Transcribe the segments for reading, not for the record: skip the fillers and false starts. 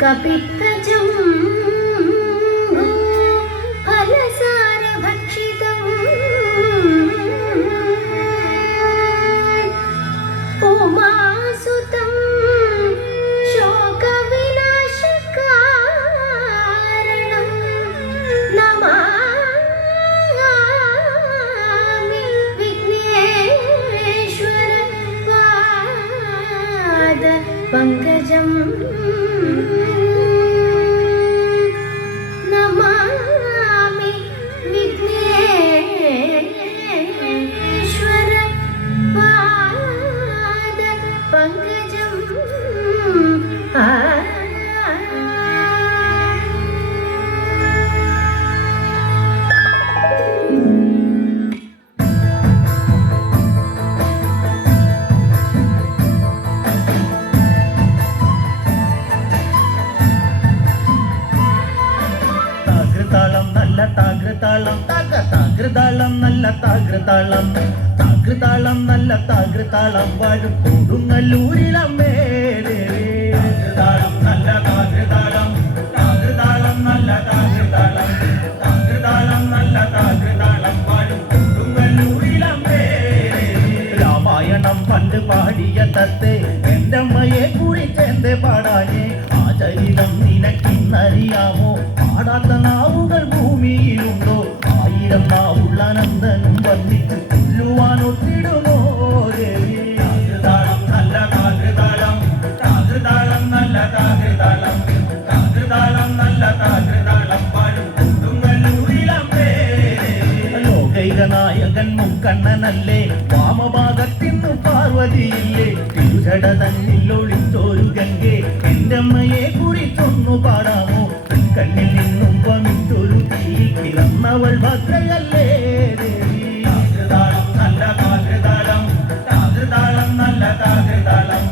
കപിത്തജം ഫലസാരഭക്ഷിതം ഉമാസുതം ശോകവിനാശകാരണം നമാമി വിഘ്നേശ്വര പാദ പങ്കജം നമാമി വിഘ്നേശ്വര പാദ പങ്കജം താകൃതാളം നല്ല താകൃതാളം താകൃതാളം നല്ല താകൃതാളം താകൃതാളം നല്ല താകൃതാളം വാഴും കൊടുങ്ങല്ലൂരിലമ്മേ താകൃതാളം നല്ല താകൃതാളം താകൃതാളം നല്ല താകൃതാളം താകൃതാളം നല്ല താകൃതാളം വാഴും കൊടുങ്ങല്ലൂരിലമ്മേ രാമായണം പണ്ട് പാടിയ തത്തെ എൻ്റെ അമ്മയെ കുറിച്ചെന്റെ പാടാനേ ആ ചരിതം നിനക്കിന്നറിയാമോ പാടാത്ത നാവുകൾ ഭൂമിയിലുണ്ടോ ആയിരം നാവുള്ള നന്ദനും വന്നിട്ട് കൊല്ലുവാനൊത്തിടുമോ താകൃതാളം നല്ല താകൃതാളം താകൃതാളം നല്ല താകൃതാളം താകൃതാളം നല്ല താകൃതാളം പാടും കൊടുങ്ങല്ലൂരിലമ്മേ ലോകൈക നായകൻ മുക്കണ്ണനല്ലേ വാമഭാഗത്തിന്നു പാർവതിയില്ലേ തിരുജട തന്നിൽ ഒളിച്ചോരു ഗംഗെ എൻ്റെ അമ്മയെ കുറിച്ചൊന്നു പാടാമോ കണ്ണിൽ നിന്നും വമിട്ടൊരു തീയിൽ പിറന്നവൾ ഭദ്രയല്ലേ താകൃതാളം നല്ല താകൃതാളം താകൃതാളം നല്ല താകൃതാളം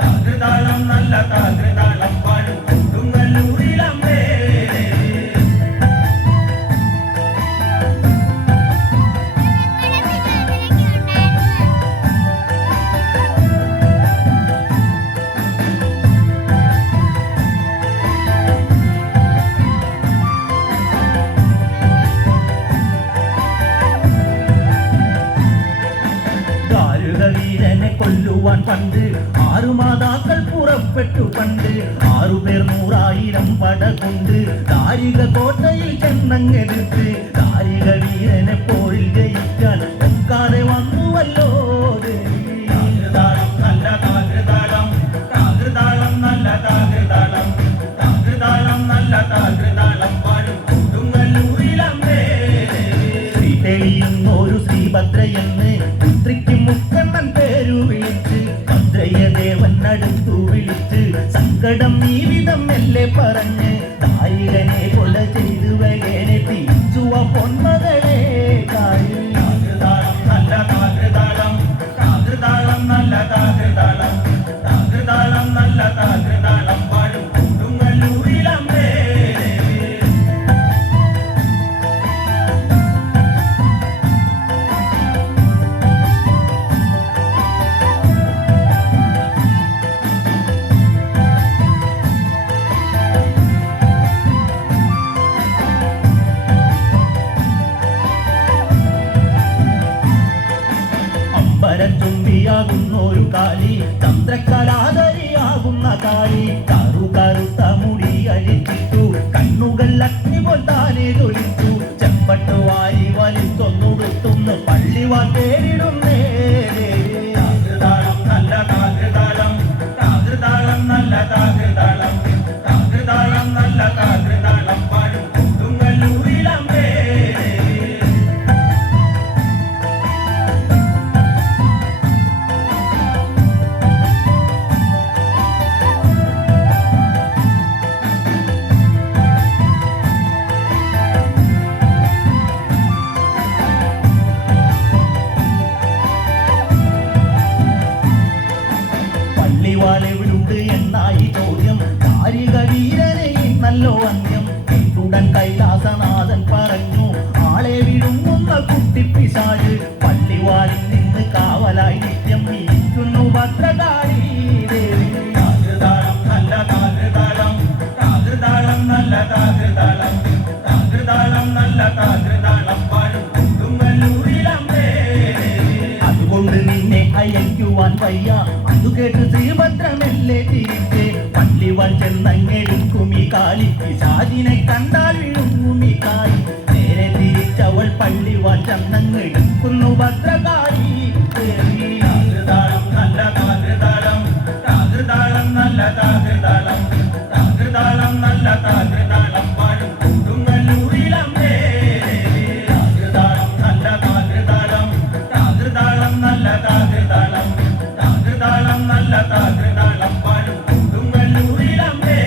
താകൃതാളം നല്ല താകൃതാളം പാടും കൊടുങ്ങല്ലൂരിലമ്മേ വീരനെ കൊല്ലുവാൻ പണ്ട് 6 മാതാക്കൾ പുറപ്പെട്ടു പണ്ട് 6 പേർ 100,000 പട കൊണ്ട് ദാരിക കോട്ടയിൽ ചെന്നങ്ങെടുത്ത് ദാരിക വീരനെ പോരിൽ ജയിക്കാൻ ഒക്കാതെ വന്നുവല്ലോ താകൃതാളം നല്ല താകൃതാളം താകൃതാളം നല്ല താകൃതാളം താകൃതാളം നല്ല താകൃതാളം പാടും കൊടുങ്ങല്ലൂരിലമ്മേ ശ്രീ തെളിയുന്നൊരു ശ്രീഭദ്രയെന്ന് പുത്രിക്ക് മുക്കണ്ണൻ പേരു വിളിച്ച് ഭദ്രയദേവൻ അടുത്തു വിളിച്ച് സങ്കടം ഈ വിധം മെല്ലെ പറഞ്ഞ് ദാരികനെ കൊല ചെയ്തു വകേനെ തിരിച്ചുവ പൊന്മകളെ താകൃതാളം നല്ല താകൃതാളം താകൃതാളം നല്ല താകൃതാളം താകൃതാളം നല്ല താകൃതാളം പാടും കൊടുങ്ങല്ലൂരിലമ്മേ തുമ്പിയാകുന്നൊരു കാലി ചന്ദ്രക്കലാധരിയാകുന്ന കാലി കറുത്ത മുടി അഴിച്ചിട്ടു കണ്ണുകൾ അഗ്നി പോൽ താനെ തൊലിച്ചു ചെമ്പട്ട് വാരി വലിച്ചൊന്നുടുത്തുന്ന് പള്ളിവാൻ പേരിടുന്നേ താകൃതാളം നല്ല താകൃതാളം താകൃതാളം നല്ല താകൃതാളം താകൃതാളം നല്ല താകൃതാളം പാടും കൊടുങ്ങല്ലൂരിലമ്മേ എവിടുണ്ട് എന്നായി ചോദ്യം ദാരിക വീരനെ നല്ലോ അന്യം ഉടൻ കൈലാസനാഥൻ പറഞ്ഞു ആളെ വിഴുങ്ങുന്ന കുട്ടിപ്പിശാച് പള്ളിവാലിൽ നിന്ന് കാവലായി നിത്യം ഇരിക്കുന്നു ഭദ്രകാളി ദേവി താകൃതാളം നല്ല താകൃതാളം തിരിച്ച് പള്ളിവാൾ ചെന്നങ്ങെടുക്കും ഈ കാളി പിശാചിനെ കണ്ടാൽ വിഴുങ്ങും ഈ കാളി നേരെ തിരിച്ചവൾ പള്ളിവാൾ ചെന്നങ്ങെടുക്കുന്നു ഭദ്രകാളി താകൃതാളം നല്ല താകൃതാളം താകൃതാളം നല്ല താകൃതാളം താകൃതാളം നല്ല താകൃതാളം പാടും കൊടുങ്ങല്ലൂരിലമ്മേ താകൃതാളം നല്ല താകൃതാളം താകൃതാളം നല്ല താകൃതാളം താകൃതാളം നല്ല താകൃതാളം പാടും കൊടുങ്ങല്ലൂരിലമ്മേ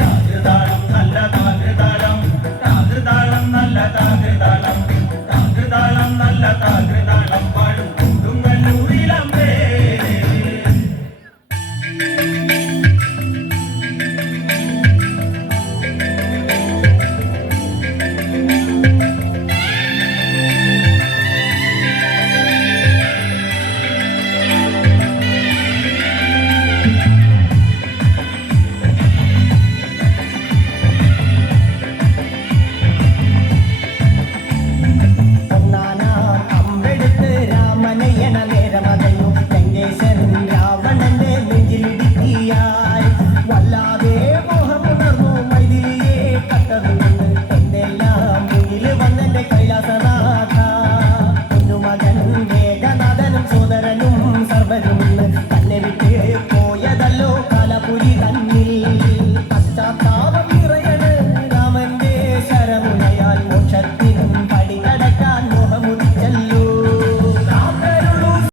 താകൃതാളം നല്ല താകൃതാളം താകൃതാളം നല്ല താകൃതാളം താകൃതാളം നല്ല താകൃതാളം പാടും കൊടുങ്ങല്ലൂരിലമ്മേ സോദരനും സർവരും തന്നെ വിട്ട് പോയതല്ലോ കാലപുരി തന്നിൽ